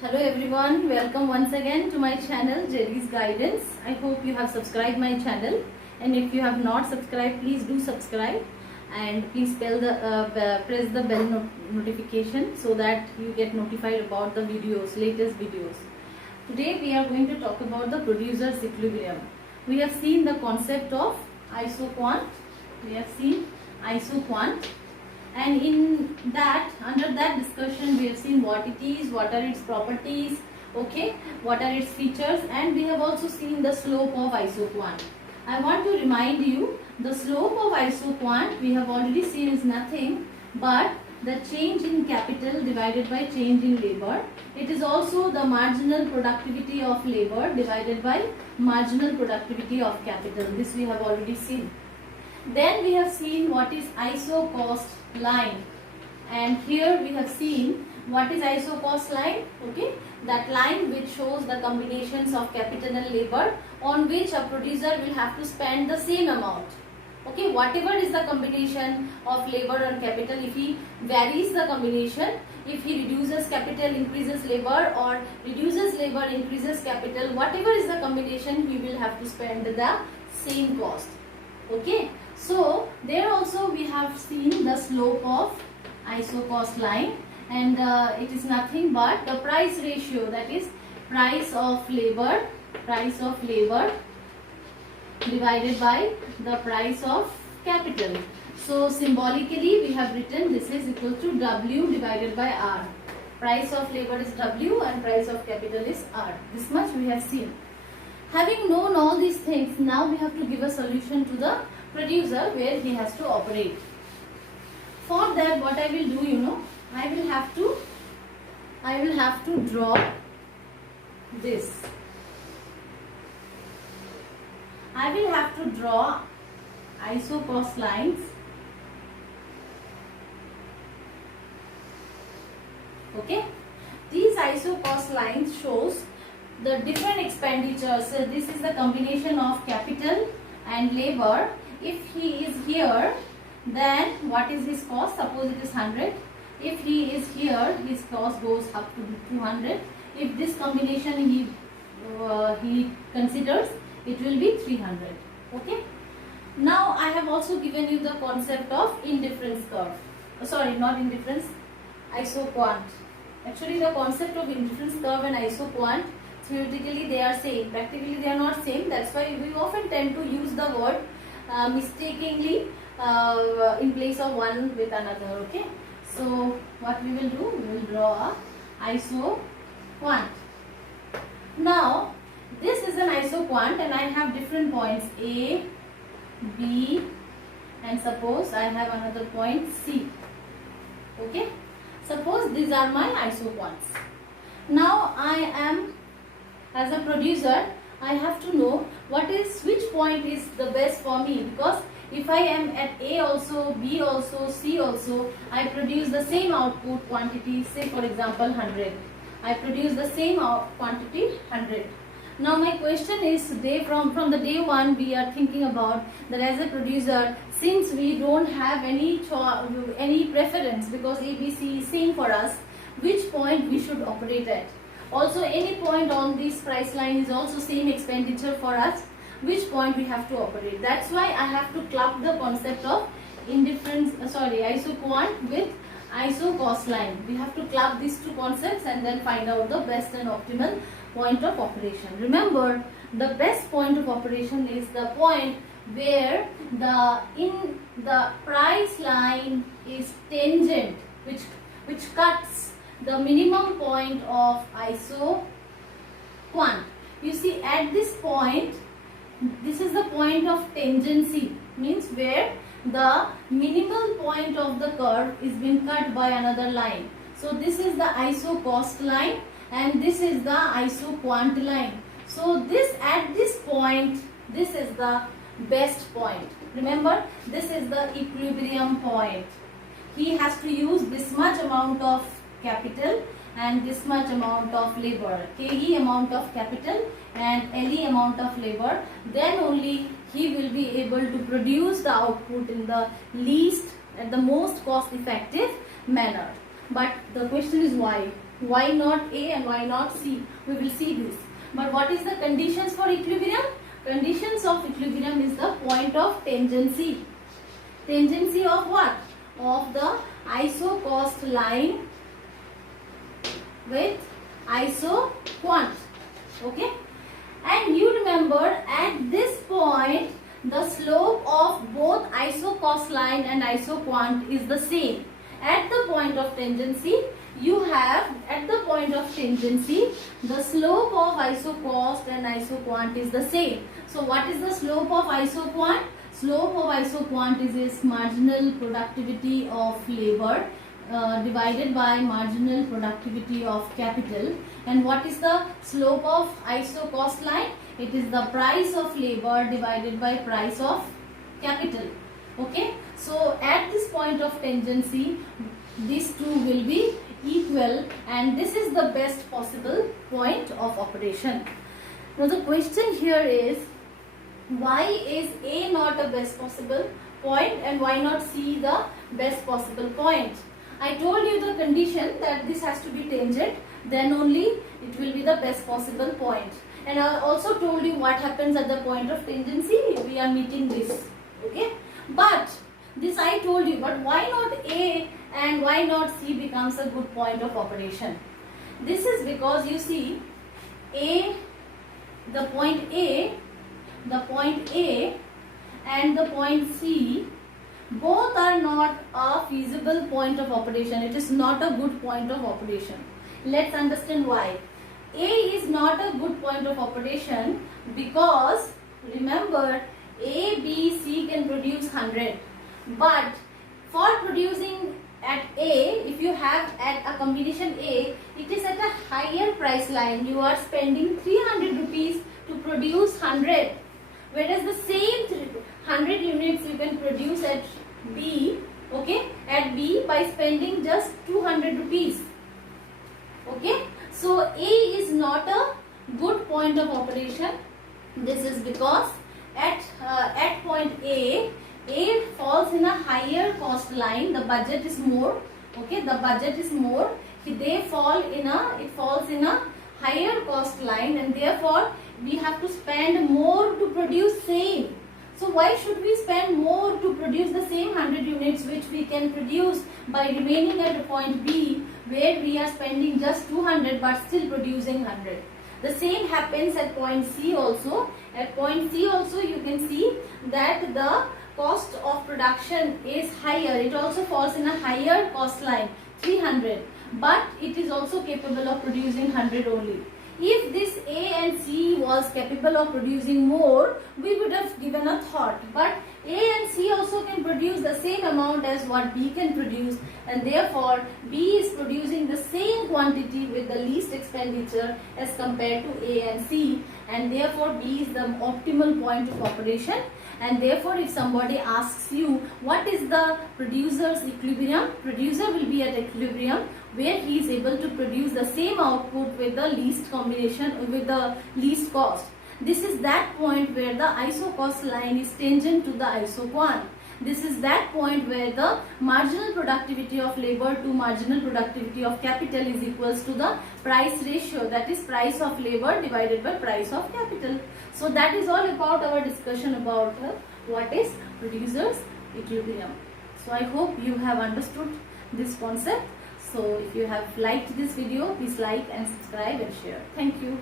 Hello everyone, welcome once again to my channel Jerry's Guidance. I hope you have subscribed my channel, and if you have not subscribed, please do subscribe and please press the bell notification so that you get notified about the latest videos. Today we are going to talk about the producer's equilibrium. We have seen the concept of isoquant. And in that, under that discussion, we have seen what it is, what are its properties, okay, what are its features, and we have also seen the slope of isoquant. I want to remind you, the slope of isoquant we have already seen is nothing but the change in capital divided by change in labor. It is also the marginal productivity of labor divided by marginal productivity of capital. This we have already seen. Then we have seen what is iso-cost line, and here we have seen what is iso-cost line. Okay, that line which shows the combinations of capital and labor on which a producer will have to spend the same amount. Okay, whatever is the combination of labor and capital, if he varies the combination, if he reduces capital increases labor, or reduces labor increases capital, whatever is the combination, he will have to spend the same cost. Okay, so there also we have seen the slope of iso-cost line, and it is nothing but the price ratio, that is price of labor divided by the price of capital. So symbolically we have written this is equal to W divided by R. Price of labor is W and price of capital is R. This much we have seen. Having known all these things, now we have to give a solution to the producer where he has to operate. For that, what I will do, I will have to draw this. I will have to draw iso-cost lines. Okay, these iso-cost lines shows the different expenditures. So this is the combination of capital and labor. If he is here, then what is his cost? Suppose it is 100. If he is here, his cost goes up to 200. If this combination he considers, it will be 300. Okay. Now I have also given you the concept of indifference curve. Sorry, not indifference, isoquant. Actually, the concept of indifference curve and isoquant, theoretically they are same, practically they are not same. That's why we often tend to use the word mistakenly in place of one with another. Okay, so what we will do, we will draw a isoquant. Now this is an isoquant and I have different points A, B, and suppose I have another point C. Okay, suppose these are my isoquants. Now I am, as a producer, I have to know which point is the best for me, because if I am at A also, B also, C also, I produce the same output quantity, say for example 100. I produce the same quantity 100. Now my question is, today from the day one we are thinking about that as a producer, since we don't have any preference because A, B, C is same for us, which point we should operate at. Also any point on this price line is also same expenditure for us, which point we have to operate. That's why I have to club the concept of isoquant with iso-cost line. We have to club these two concepts and then find out the best and optimal point of operation. Remember, the best point of operation is the point where the price line is tangent, which cuts the minimum point of isoquant. You see, at this point, this is the point of tangency, means where the minimal point of the curve is being cut by another line. So this is the iso-cost line and this is the isoquant line. So at this point, this is the best point. Remember, this is the equilibrium point. He has to use this much amount of capital and this much amount of labor, KE amount of capital and LE amount of labor, then only he will be able to produce the output in the least and the most cost effective manner. But the question is why? Why not A and why not C? We will see this. But what is the conditions for equilibrium? Conditions of equilibrium is the point of tangency. Tangency of what? Of the isocost line with isoquant. Okay? And you remember at this point the slope of both isocost line and isoquant is the same. At the point of tangency, you have at the point of tangency the slope of isocost and isoquant is the same. So what is the slope of isoquant? Slope of isoquant is its marginal productivity of labor divided by marginal productivity of capital. And what is the slope of isocost line? It is the price of labor divided by price of capital. Okay, so at this point of tangency these two will be equal, and this is the best possible point of operation. Now the question here is, why is A not a best possible point and why not C the best possible point? I told you the condition that this has to be tangent, then only it will be the best possible point. And I also told you what happens at the point of tangency. We are meeting this. Okay, but this I told you, but why not A and why not C becomes a good point of operation? This is because you see the point A and the point C, both are not a feasible point of operation. It is not a good point of operation. Let's understand why. A is not a good point of operation because remember A, B, C can produce 100, but for producing at A, if you have at a combination A, it is at a higher price line. You are spending 300 rupees to produce 100, whereas the same 100 units you can produce at B, okay, at B by spending just 200 rupees. Okay, so A is not a good point of operation. This is because at point A falls in a higher cost line. The budget is more. Okay, the budget is more. It falls in a higher cost line, and therefore we have to spend more to produce same. So why should we spend more to produce the same 100 units which we can produce by remaining at point B, where we are spending just 200 but still producing 100? The same happens at point C also. At point C also you can see that the cost of production is higher. It also falls in a higher cost line, 300, but it is also capable of producing 100 only. If this A and C was capable of producing more, we would have given a thought. But A and C also can produce the same amount as what B can produce, and therefore B is producing the same quantity with the least expenditure as compared to A and C, and therefore B is the optimal point of operation. And therefore if somebody asks you what is the producer's equilibrium, producer will be at equilibrium where he is able to produce the same output with the least combination, with the least cost. This is that point where the isocost line is tangent to the isoquant. This is that point where the marginal productivity of labor to marginal productivity of capital is equals to the price ratio, that is price of labor divided by price of capital. So that is all about our discussion about what is producer's equilibrium. So I hope you have understood this concept. So if you have liked this video, please like and subscribe and share. Thank you.